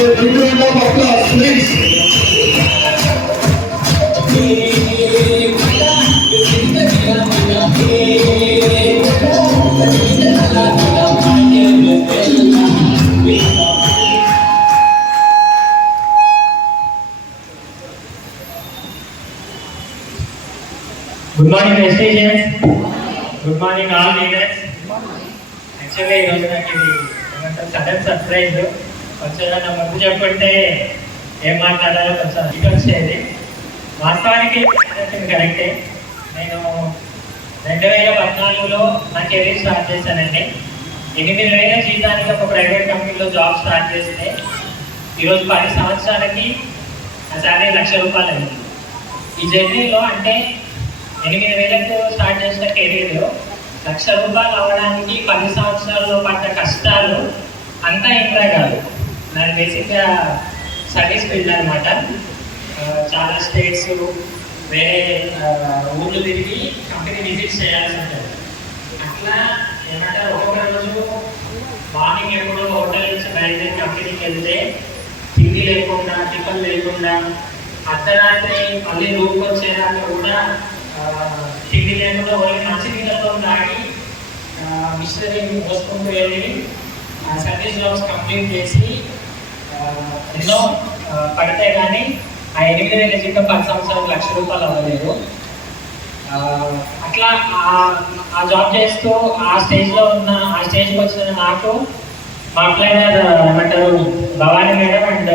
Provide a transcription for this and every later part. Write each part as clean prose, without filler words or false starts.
Good morning, Prestigians. Good morning, all leaders. Actually, ఈ రోజు నాకు ఇది సడన్ సర్ప్రైజ్. కొంచెం నా ముందు చెప్పుంటే ఏం మాట్లాడాలో కొంచెం ఇది వచ్చేది. వాస్తవానికి కరెక్టే. నేను 2014లో నా కెరీర్ స్టార్ట్ చేశానండి. 8,000 జీతానికి ఒక ప్రైవేట్ కంపెనీలో జాబ్ స్టార్ట్ చేస్తే ఈరోజు 10 సంవత్సరాలకి నా శాలరీ ₹1,00,000 అయింది. ఈ జర్నీలో అంటే 8,000కు స్టార్ట్ చేసిన కెరీర్లో ₹1,00,000 అవ్వడానికి 10 సంవత్సరాల్లో పడ్డ కష్టాలు అంతా ఇంత కాదు. నాకు బేసిక్గా సర్వీస్ ఫీల్డ్ అనమాట. చాలా స్టేట్స్ వేరే ఊళ్ళు తిరిగి కంపెనీ విజిట్ చేయాల్సి ఉంటుంది. అట్లా ఏమంటారు, ఒక్కొక్క రోజు మార్నింగ్ ఎప్పుడు హోటల్ నుంచి బయలుదేరి కంపెనీకి వెళ్తే తిండి లేకుండా, టిఫిన్ లేకుండా, అర్ధరాత్రి మళ్ళీ రూమ్కి వచ్చేదాకా కూడా తిండి లేకుండా ఓన్లీ మంచినీళ్ళతో తాగి మిషనరీ మోసుకుంటూ వెళ్ళి సర్వీస్ జాబ్స్ కంప్లీట్ చేసి ఎన్నో పడితే కానీ ఆ 8,000 జీతం 10 సంవత్సరాలు ₹1,00,000 అవ్వలేదు. అట్లా ఆ జాబ్ చేస్తూ ఆ స్టేజ్కి వచ్చిన నాకు మా ప్లానర్ ఏమంటారు Bhavani madam and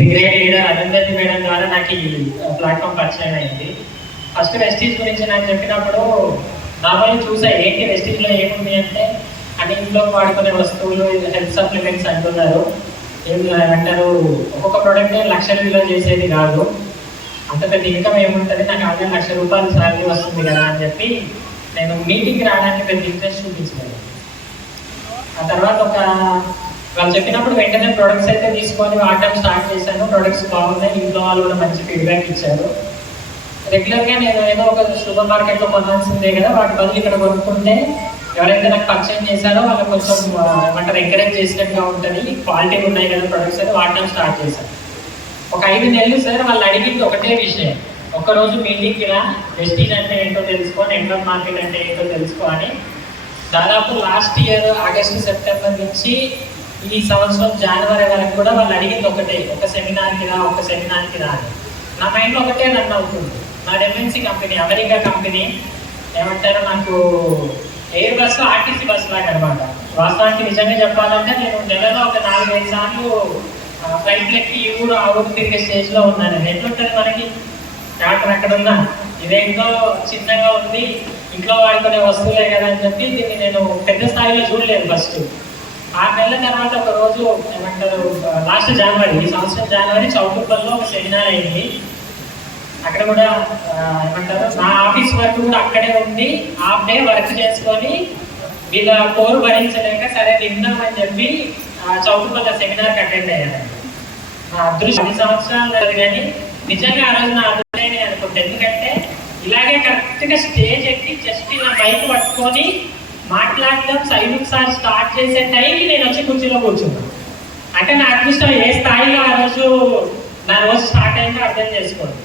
the great leader Arundhati madam ద్వారా నాకు ఈ ప్లాట్ఫామ్ పరిచయం అయింది. ఫస్ట్ వెస్టీజ్ గురించి నాకు చెప్పినప్పుడు నార్మల్గా చూసా ఏంటి వెస్టీజ్లో ఏముంది అంటే అన్ని ఇంట్లో వాడుకునే వస్తువులు, హెల్త్ సప్లిమెంట్స్ అంటున్నారు. ఏం అంటారు, ఒక్కొక్క ప్రోడక్ట్ లక్షలు విలువ చేసేది కాదు, అంత పెద్ద ఇన్కమ్ ఏముంటుంది, నాకు ఆల్రెడీ ₹1,00,000 శాలరీ వస్తుంది కదా అని చెప్పి నేను మీటింగ్కి రావడానికి పెద్ద ఇంట్రెస్ట్ చూపించలేదు. ఆ తర్వాత వాళ్ళు చెప్పినప్పుడు వెంటనే ప్రొడక్ట్స్ అయితే తీసుకొని వాడడం స్టార్ట్ చేశాను. ప్రొడక్ట్స్ బాగున్నాయి, ఇంట్లో వాళ్ళు కూడా మంచి ఫీడ్బ్యాక్ ఇచ్చారు. రెగ్యులర్గా నేను ఏదో ఒక సూపర్ మార్కెట్లో కొనాల్సిందే కదా, వాటి బదులు ఇక్కడ కొనుక్కుంటే ఎవరైతే నాకు పరిచయం చేశారో వాళ్ళకి కొంచెం ఏమంటారు ఎంకరేజ్ చేసినట్టుగా ఉంటుంది, క్వాలిటీ ఉన్నాయి కదా ప్రొడక్ట్స్ అని వాడడం స్టార్ట్ చేశాను. ఒక 5 నెలలు సార్ వాళ్ళు అడిగింది ఒకటే విషయం, ఒక్కరోజు మీటింగ్కి రా, వెస్టీజ్ అంటే ఏంటో తెలుసుకో, నెట్వర్క్ మార్కెట్ అంటే ఏంటో తెలుసుకో అని. దాదాపు లాస్ట్ ఇయర్ ఆగస్టు సెప్టెంబర్ నుంచి ఈ సంవత్సరం జనవరి వరకు కూడా వాళ్ళు అడిగింది ఒకటే, ఒక సెమినార్కి రా అని. నా మైండ్లో ఒకటే రన్ అవుతుంది. నా ఎంఎన్సీ కంపెనీ, అమెరికా కంపెనీ, ఏమంటారు నాకు ఎయిర్ బస్సు ఆర్టీసీ బస్సు లాగా అనమాట. వాస్తవానికి నిజంగా చెప్పాలంటే నేను నెలలో ఒక 4-5 సార్లు ఫ్లైట్లు ఎక్కి ఈ ఊరు ఆ ఊరు తిరిగే స్టేజ్లో ఉన్నాను. ఎట్లుంటుంది మనకి, డాక్టర్ అక్కడ ఉన్నా, ఇదేంటో చిన్నగా ఉంది, ఇంట్లో వాడుకునే వస్తువులే కదా అని చెప్పి దీన్ని నేను పెద్ద స్థాయిలో చూడలేదు. ఫస్ట్ 6 నెలల తర్వాత ఒక రోజు ఏమంటారు లాస్ట్ జనవరి, ఈ సంవత్సరం జనవరి చౌటుప్పల్లో ఒక సెమినార్ అయింది. అక్కడ కూడా ఏమంటారు నా ఆఫీస్ వర్క్ కూడా అక్కడే ఉంది, హాఫ్ డే వర్క్ చేసుకొని వీళ్ళ కోరు భరించలేక సరే విందామని చెప్పి చౌటుప్పల్ల సెమినార్కి అటెండ్ అయ్యాను. నా అదృష్టం 10 సంవత్సరాలు కానీ నిజంగా ఆ రోజు నా అదృష్టమే అనుకుంటా. ఎందుకంటే ఇలాగే కరెక్ట్గా స్టేజ్ ఎక్కి జస్ట్ ఇలా మైక్ పట్టుకొని మాట్లాడడం సైనిక్ సార్ స్టార్ట్ చేసే టైంకి నేను వచ్చి కుర్చీలో కూర్చున్నాను. అంటే నా అదృష్టం ఏ స్థాయిలో ఆ రోజు నా రోజు స్టార్ట్ అయిందో అర్థం చేసుకోండి.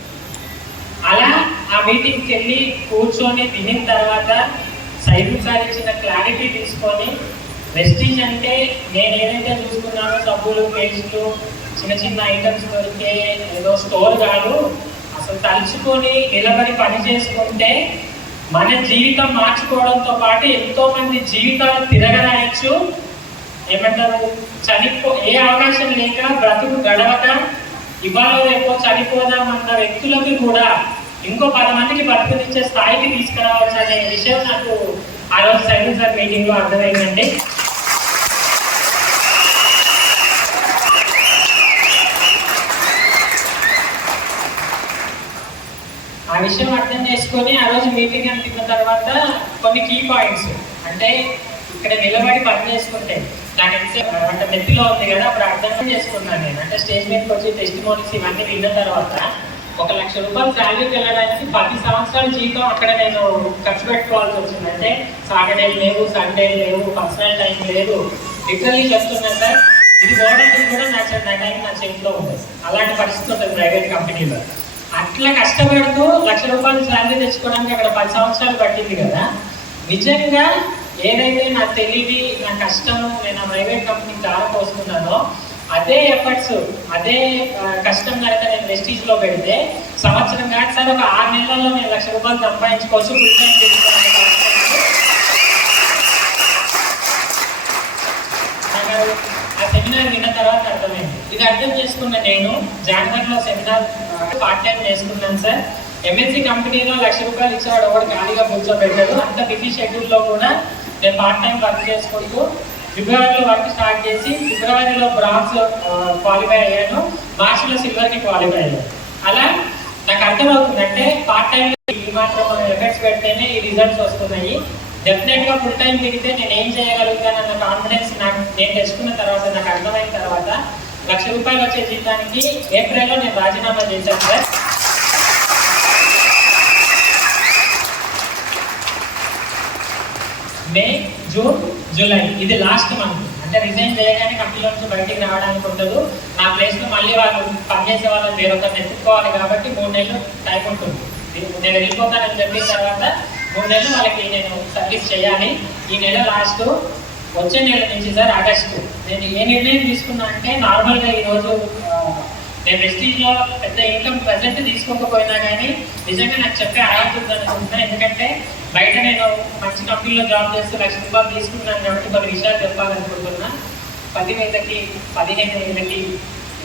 అలా ఆ మీటింగ్కి వెళ్ళి కూర్చొని వినిన తర్వాత సైనిక్ సార్ ఇచ్చిన క్లారిటీ తీసుకొని వెస్టీజ్ అంటే నేను ఏదైతే చూసుకున్నానో సబ్బులు, పేస్టులు, చిన్న ఐటమ్స్ దొరికే ఏదో స్టోర్ కాదు, అసలు తలుచుకొని నిలబడి పని చేసుకుంటే మన జీవితం మార్చుకోవడంతో పాటు ఎంతో మంది జీవితాలు తిరగరాయచ్చు. ఏమంటారు, ఏ అవకాశం లేక బ్రతుకు గడవక ఇవాళ రేపో చనిపోదామన్న వ్యక్తులకి కూడా ఇంకో 10 మందికి బ్రతుకునిచ్చే స్థాయికి తీసుకురావచ్చు అనే విషయం నాకు ఆ రోజు సైనిక్ సార్ మీటింగ్లో అర్థమైందండి. ఆ విషయం అర్థం చేసుకొని ఆ రోజు మీటింగ్ అంటున్న తర్వాత కొన్ని కీ పాయింట్స్ అంటే ఇక్కడ నిలబడి పని చేసుకుంటే నాకు అంటే నెత్తిలో ఉంది కదా, అప్పుడు అర్థం చేసుకున్నాను నేను. అంటే స్టేజ్ మీదకి వచ్చి టెస్టిమోనీస్ ఇవన్నీ విన్న తర్వాత ఒక ₹1,00,000 శాలరీకి వెళ్ళడానికి 10 సంవత్సరాల జీతం అక్కడ నేను ఖర్చు పెట్టుకోవాల్సి వచ్చింది. అంటే సాటర్డే లేవు, సండే లేవు, పర్సనల్ టైం లేదు. లిటరల్లీ చెప్తున్నాను సార్, ఇది పోవడానికి కూడా నా టైం నా చేతిలో ఉంది. అలాంటి పరిస్థితి ఉంటుంది ప్రైవేట్ కంపెనీలో. అట్లా కష్టపడుతూ ₹1,00,000 శాలరీ తెచ్చుకోవడానికి అక్కడ 10 సంవత్సరాలు పట్టింది కదా. నిజంగా ఏదైతే నా తెలివి, నా కష్టము నేను ఆ ప్రైవేట్ కంపెనీకి దారిపోస్తున్నానో అదే ఎఫర్ట్స్, అదే కష్టం కనుక నేను వెస్టీజ్లో పెడితే సంవత్సరం కాదు సార్, ఒక 6 నెలల్లో నేను ₹1,00,000 సంపాదించుకోవచ్చు. ఫుల్ టైం చేసుకోవాలి. ఆ సెమినార్ విన్న తర్వాత అర్థమైంది. ఇది అర్థం చేసుకున్న నేను జనవరిలో సెమినార్ పార్ట్ టైం చేసుకున్నాను సార్. ఎంఎన్సీ కంపెనీలో ₹1,00,000 ఇచ్చేవాడు ఒకటి ఖాళీగా కూర్చోబెట్టాడు. అంత బిజీ షెడ్యూల్లో కూడా నేను పార్ట్ టైం వర్క్ చేసుకుంటూ ఫిబ్రవరిలో వర్క్ స్టార్ట్ చేసి ఫిబ్రవరిలో బ్రాంజ్ క్వాలిఫై అయ్యాను, మార్చిలో సిల్వర్కి క్వాలిఫై అయ్యాను. అలా నాకు అర్థమవుతుందంటే పార్ట్ టైంలో ఈ మాత్రం ఎఫెక్ట్స్ పెడితేనే ఈ రిజల్ట్స్ వస్తున్నాయి. డెఫినెట్గా ఫుల్ టైం దిగితే నేను ఏం చేయగలుగుతానన్న కాన్ఫిడెన్స్ నాకు నేను తెచ్చుకున్న తర్వాత, నాకు అర్థమైన తర్వాత ₹1,00,000 వచ్చే జీతానికి ఏప్రిల్లో నేను రాజీనామా చేశాను సార్. మే, జూన్, జూలై ఇది లాస్ట్ మంత్. అంటే రిజైన్ చేయగానే కంపెనీలో నుంచి బయటికి రావడానికి ఉండదు. నా ప్లేస్లో మళ్ళీ వాళ్ళు పనిచేసే వాళ్ళని వేరొకరిని ఎత్తుకోవాలి కాబట్టి 3 నెలలు టైం ఉంటుంది. నేను వెళ్ళిపోతానని చెప్పిన తర్వాత 3 నెలలు వాళ్ళకి నేను సర్వీస్ చేయాలి. ఈ నెల లాస్ట్, వచ్చే నెల నుంచి సార్ ఆగస్టు నేను ఏ నిర్ణయం తీసుకున్నా అంటే నార్మల్గా ఈరోజు నేను వెస్టీజ్లో పెద్ద ఇన్కమ్ ప్రజెంట్ తీసుకోకపోయినా కానీ నిజంగా నాకు చెప్పే అర్హత ఉందనుకుంటున్నా. ఎందుకంటే బయట నేను మంచి కంపెనీలో జాబ్ చేస్తూ ₹1,00,000 తీసుకున్నాను కాబట్టి కొన్ని విషయాలు చెప్పాలనుకుంటున్నా. 10,000కి 15,000కి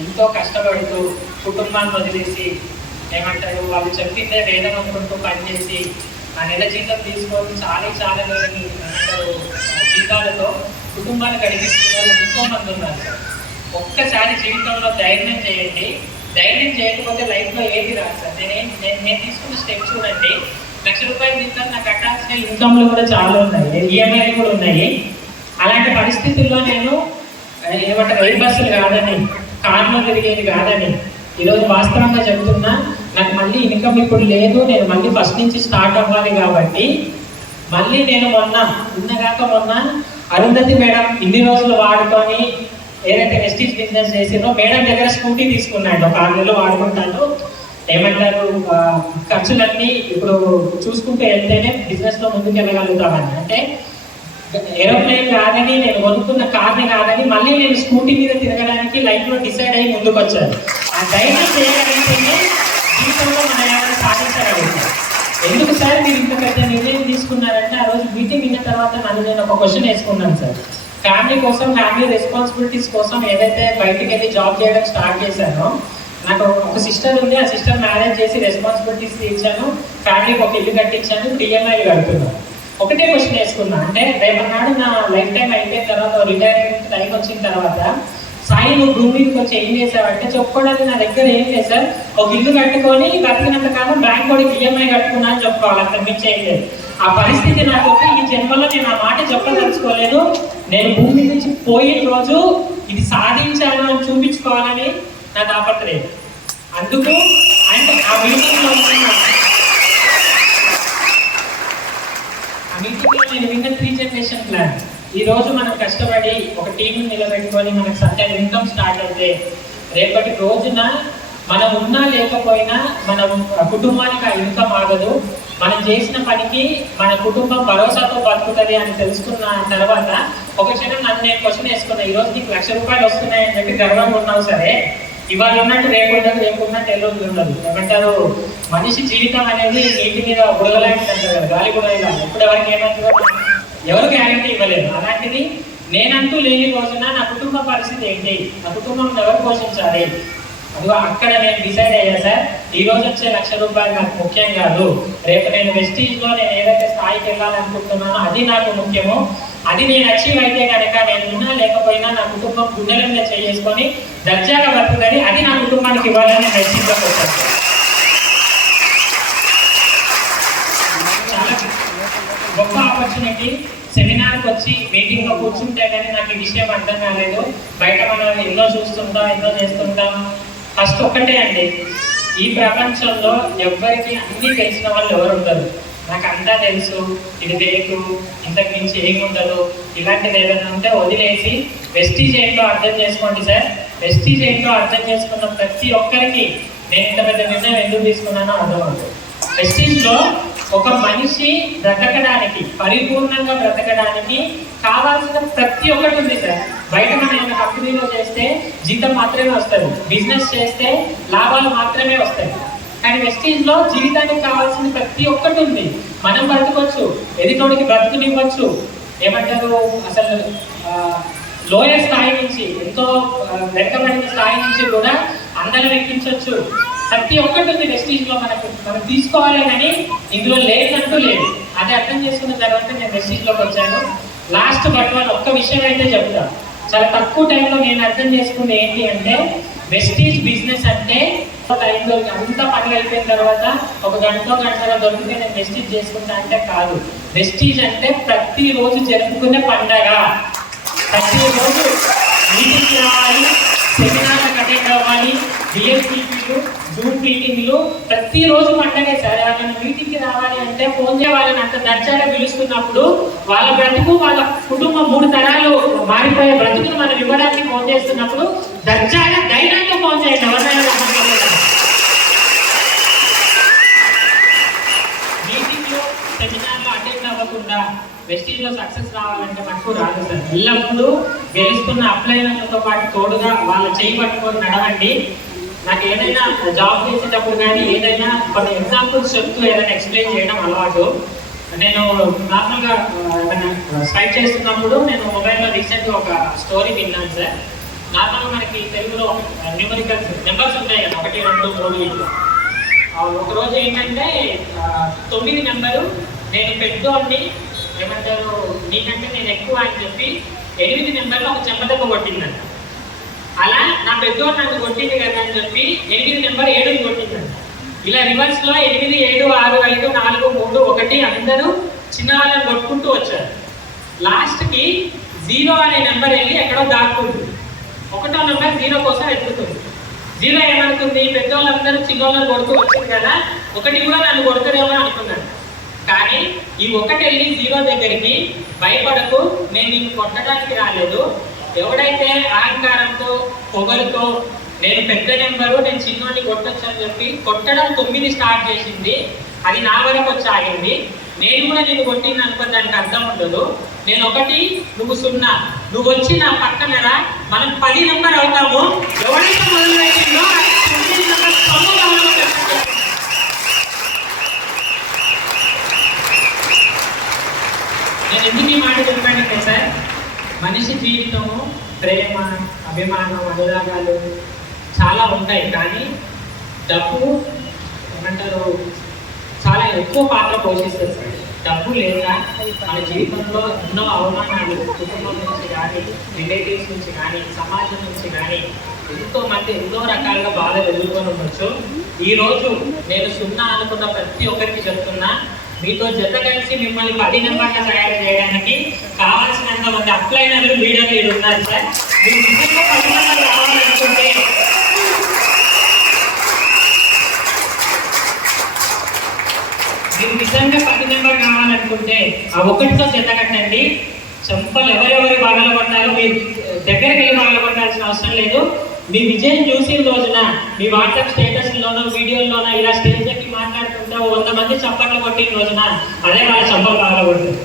ఎంతో కష్టపడుతూ కుటుంబాన్ని వదిలేసి ఏమంటారు వాళ్ళు చెప్పిందే వేదం అనుకుంటూ పనిచేసి ఆ నెల జీతం తీసుకొని చాలా ఏమంటారు జీతాలతో కుటుంబాన్ని గడిపిస్తున్న వాళ్ళు ఎంతో మంది ఉన్నారు సార్. ఒక్కసారి జీవితంలో ధైర్యం చేయండి. ధైర్యం చేయకపోతే లైఫ్లో ఏది రాదు సార్. నేను తీసుకున్న స్టెప్ చూడండి. ₹1,00,000 జీతం నాకు కట్టాల్సిన ఇన్కమ్లు కూడా చాలా ఉన్నాయి, ఈఎంఐలు కూడా ఉన్నాయి. అలాంటి పరిస్థితుల్లో నేను ఏమంటారు ఎయిర్ బస్సులు కాదని, కార్లో తిరిగేది కాదని ఈరోజు వాస్తవంగా చెబుతున్నా. నాకు మళ్ళీ ఇన్కమ్ ఇప్పుడు లేదు, నేను మళ్ళీ ఫస్ట్ నుంచి స్టార్ట్ అవ్వాలి కాబట్టి మళ్ళీ నేను మొన్న అరుంధతి మేడం ఇన్ని రోజులు వాడుకొని ఏదైతే వెస్టీజ్ బిజినెస్ చేసిందో మేడం దగ్గర స్కూటీ తీసుకున్నాడు. ఒక 6 నెలలు వాడుకుంటాను. ఏమంటారు ఖర్చులన్నీ ఇప్పుడు చూసుకుంటూ వెళ్తేనే బిజినెస్లో ముందుకు వెళ్ళగలుగుతామని. అంటే ఏరోప్లేన్ కాదని, నేను కొనుక్కున్న కార్ని కాదని మళ్ళీ నేను స్కూటీ మీద తిరగడానికి లైఫ్లో డిసైడ్ అయ్యి ముందుకు వచ్చాను. ఆ ధైర్యం చేయగలిగితేనే జీవితంలో మన ఏమైనా సాధించగలుగుతాం. ఎందుకు సార్ మీరు ఇంత పెద్ద నిర్ణయం తీసుకున్నారంటే ఆ రోజు మీటింగ్ విన్న తర్వాత నేను ఒక క్వశ్చన్ వేసుకున్నాను సార్. ఫ్యామిలీ కోసం, ఫ్యామిలీ రెస్పాన్సిబిలిటీస్ కోసం ఏదైతే బయటికి వెళ్ళి జాబ్ చేయడం స్టార్ట్ చేశానో, నాకు ఒక సిస్టర్ ఉంది. ఆ సిస్టర్ మ్యారేజ్ చేసి రెస్పాన్సిబిలిటీస్ తీర్చాను, ఫ్యామిలీకి ఒక ఇల్లు కట్టించాను, ఈఎంఐలు కడుతున్నాను. ఒకటే క్వశ్చన్ వేసుకున్నా, అంటే రేపన్నాడు నా లైఫ్ టైం అయిపోయిన తర్వాత, రిటైర్మెంట్ టైం వచ్చిన తర్వాత సాయి నువ్వు భూమి మీదకి వచ్చి ఏం చేసావంటే చెప్పుకోవడానికి నా దగ్గర ఏం లేదు సార్. ఒక ఇల్లు కట్టుకొని బతికినంత కాలం బ్యాంక్ వాడికి ఈఎంఐ కట్టుకున్నా అని చెప్పుకోవాలి, అంత మించి ఏం లేదు. ఆ పరిస్థితి నాకు ఈ జన్మలో నేను ఆ మాట చెప్పదలుచుకోలేదు. నేను భూమి నుంచి పోయిన రోజు ఇది సాధించాను అని చూపించుకోవాలని నా తాపత్రయం. అందుకు అంటే ఆ మీటింగ్లో నేను విన్న 3 జనరేషన్ ప్లాన్. ఈ రోజు మనం కష్టపడి ఒక టీంని నిలబెట్టుకొని మనకు సర్టెన్ ఇన్కమ్ స్టార్ట్ అయితే రేపటి రోజున మనం ఉన్నా లేకపోయినా మన కుటుంబానికి ఆ ఇన్కమ్ ఆగదు. మనం చేసిన పనికి మన కుటుంబం భరోసాతో బతుకుతుంది అని తెలుసుకున్న తర్వాత ఒక క్షణం నన్ను నేను క్వశ్చన్ వేసుకున్నా. ఈరోజు నీకు ₹1,00,000 వస్తున్నాయని చెప్పి గర్వంగా ఉన్నావు సరే, ఇవాళ ఉన్నట్టు రేపు ఉండదు, రేపు ఉన్నట్టు ఎల్లుండి ఉండదు. ఏమంటారు మనిషి జీవితం అనేది నీటి మీద బుడగలాంటిది అంటారు కదా, గాలి బుడగలా. ఎప్పుడు ఎవరికి ఏమంటారో ఎవరు గ్యారంటీ ఇవ్వలేదు. అలాంటిది నేనంటూ లేని రోజున నా కుటుంబ పరిస్థితి ఏంటి, నా కుటుంబం ఎవరు పోషించాలి, అదిగో అక్కడ నేను డిసైడ్ అయ్యా సార్. ఈ రోజు వచ్చే ₹1,00,000 నాకు ముఖ్యం కాదు. రేపు నేను వెస్టీజ్లో నేను ఏదైతే స్థాయికి వెళ్ళాలనుకుంటున్నానో అది నాకు ముఖ్యము. అది నేను అచీవ్ అయితే కనుక నేను ఉన్నా లేకపోయినా నా కుటుంబం గుండెల మీద చేసుకొని దర్జాగా బతుకుతుంది. అది నా కుటుంబానికి ఇవ్వాలని నేను వెస్టీజ్లోకి వచ్చాను. చాలా గొప్ప ఆపర్చునిటీ. సెమినార్కి వచ్చి మీటింగ్లో కూర్చుంటే కానీ నాకు ఈ విషయం అర్థం కాలేదు. బయట మనం ఎన్నో చూస్తుంటాం, ఎన్నో చేస్తుంటాం. ఫస్ట్ ఒక్కటే అండి, ఈ ప్రపంచంలో ఎవ్వరికి అన్నీ తెలిసిన వాళ్ళు ఎవరు ఉండరు. నాకు అంతా తెలుసు, ఇది ఫేకు, ఇంతకు మించి ఏముండదు, ఇలాంటిది ఏదైనా ఉంటే వదిలేసి వెస్టీజ్ ఏంటో అర్థం చేసుకోండి సార్. వెస్టీజ్ ఏంటో అర్థం చేసుకున్న ప్రతి ఒక్కరికి నేను ఇంత పెద్ద నిర్ణయం ఎందుకు తీసుకున్నానో అర్థమవుతుంది. వెస్టీజ్లో ఒక మనిషి బ్రతకడానికి, పరిపూర్ణంగా బ్రతకడానికి కావాల్సిన ప్రతి ఒక్కటి ఉంది సార్. బయట మనం ఏమైనా కంపెనీలో చేస్తే జీతం మాత్రమే వస్తుంది, బిజినెస్ చేస్తే లాభాలు మాత్రమే వస్తాయి. కానీ వెస్టీజ్లో జీవితానికి కావాల్సిన ప్రతి ఒక్కటి ఉంది. మనం బ్రతకొచ్చు, ఎదుటోడికి బ్రతుకునివ్వచ్చు, ఏమంటారు అసలు లోయర్ స్థాయి నుంచి, ఎంతో వెనకబడిన స్థాయి నుంచి కూడా అందరం ఎక్కించవచ్చు. ప్రతి ఒక్కటి ఉంది వెస్టీజ్లో. మనం తీసుకోవాలి కానీ ఇందులో లేదంటూ లేదు. అది అర్థం చేసుకున్న తర్వాత నేను వెస్టీజ్లోకి వచ్చాను. లాస్ట్ బట్ వన్ ఒక్క విషయం అయితే చెప్తా. చాలా తక్కువ టైంలో నేను అర్థం చేసుకుంది ఏంటి అంటే, వెస్టీజ్ బిజినెస్ అంటే టైంలో అంతా పనులు అయిపోయిన తర్వాత ఒక గంటలో దొరికితే నేను వెస్టీజ్ చేసుకుంటా అంటే కాదు. వెస్టీజ్ అంటే ప్రతిరోజు జరుపుకునే పండగ. ప్రతిరోజు మీటింగ్కి రావాలి, సెమినార్లకు అటెండ్ అవ్వాలి, డిఎస్పీలు, జూమ్ మీటింగ్లు, ప్రతిరోజు పండగే సార్. వాళ్ళని మీటింగ్కి రావాలి అంటే ఫోన్ చేయాలని అంత దర్జాగా పిలుస్తున్నప్పుడు వాళ్ళ బ్రతుకు, వాళ్ళ కుటుంబం 3 తరాలు మారిపోయే బ్రతుకును మనం ఇవ్వడానికి ఫోన్ చేస్తున్నప్పుడు దర్జాగా ధైర్యంగా ఫోన్ చేయండి ఎవరైనా. మీటింగ్లో, సెమినార్లో అటెండ్ అవ్వకుండా వెస్టీజ్లో సక్సెస్ రావాలంటే మనకు రాదు సార్. ఎల్లప్పుడూ గెలుస్తున్న అప్లైనర్లతో పాటు తోడుగా వాళ్ళ చేయి పట్టుకొని నడవండి. నాకు ఏదైనా జాబ్ చేసేటప్పుడు కానీ ఏదైనా కొన్ని ఎగ్జాంపుల్స్ చెప్తూ ఏదైనా ఎక్స్ప్లెయిన్ చేయడం అలవాటు. నేను నార్మల్గా ఏదైనా స్ట్రైక్ చేస్తున్నప్పుడు నేను మొబైల్లో రీసెంట్గా ఒక స్టోరీ విన్నాను సార్. నార్మల్గా మనకి తెలుగులో న్యూమరికల్ నెంబర్స్ ఉంటాయి కదా, 1, 2, 3 ఇట్లా. ఒకరోజు ఏంటంటే 9 నెంబరు నేను పెద్దోడిని, ఏమంటారు నీకంటే నేను ఎక్కువ అని చెప్పి 8 నెంబర్లో ఒక చెంపదెబ్బ కొట్టిందంట. అలా నా పెద్దోడు నన్ను కొట్టింది కదా అని చెప్పి 8 నెంబర్ 7 కొట్టిందంట. ఇలా రివర్స్లో 8, 7, 6, 5, 4, 3, 1 అందరూ చిన్న వాళ్ళని కొట్టుకుంటూ వచ్చారు. లాస్ట్కి 0 అనే నెంబర్ వెళ్ళి ఎక్కడో దాక్కుంది. 1వ నెంబర్ 0 కోసం ఎత్తుతుంది. 0 ఏమనుకుంది, పెద్దవాళ్ళందరూ చిన్నోళ్ళని కొడుతూ వచ్చింది కదా, 1 కూడా నన్ను కొడుతుందేమో అనుకున్నాను. కానీ ఈ 1 వెళ్ళి 0 దగ్గరికి, భయపడకు, నేను నిన్ను కొట్టడానికి రాలేదు, ఎవడైతే అహంకారంతో, పొగరుతో నేను పెద్ద నెంబరు, నేను చిన్నోడిని కొట్టొచ్చు అని చెప్పి కొట్టడం 9 స్టార్ట్ చేసింది, అది నా వరకు వచ్చి ఆగింది. నేను కూడా నిన్ను కొట్టింది అనుకుని దానికి అర్థం ఉండదు. నేను 1, నువ్వు 0, నువ్వు వచ్చి నా పక్కనరా, మనం 10 నెంబర్ అవుతాము. ఎవరైతే మొదలైందో 9 నెంబర్ నేను ఎందుకు ఈ మాట చెప్పానంటే సార్, మనిషి జీవితము ప్రేమ, అభిమానం, అనురాగాలు చాలా ఉంటాయి. కానీ డబ్బు ఏమంటారు చాలా ఎక్కువ పాత్ర పోషిస్తుంది సార్. డబ్బు లేక మన జీవితంలో ఎన్నో అవమానాలు, కుటుంబం నుంచి కానీ, రిలేటివ్స్ నుంచి కానీ, సమాజం నుంచి కానీ ఎన్నో రకాలుగా బాధలు ఎదుర్కొని ఉండొచ్చు. ఈరోజు నేను 0 అనుకున్న ప్రతి ఒక్కరికి చెప్తున్నా, మీతో జత కలిసి మిమ్మల్ని 10 నెంబర్గా తయారు చేయడానికి కావాల్సినంత మంది అప్లైనర్లు, లీడర్లు ఉన్నారు సార్. మీరు నిజంగా 10 నెంబర్ రావాలనుకుంటే ఆ 1తో జత కట్టండి. చెంపలు ఎవరెవరి బాధలు పడ్డారో మీరు దగ్గరికి వెళ్ళి బాధలు పడాల్సిన అవసరం లేదు. మీ విజయం చూసిన రోజున మీ వాట్సాప్ స్టేటస్లోనో, వీడియోల్లోనో ఇలా స్టేజ్ ఎక్కి మాట్లాడుతుంటే 100 మంది చప్పట్లు కొట్టిన రోజున అదే వాళ్ళ చంపలు బాగా కొడుతుంది.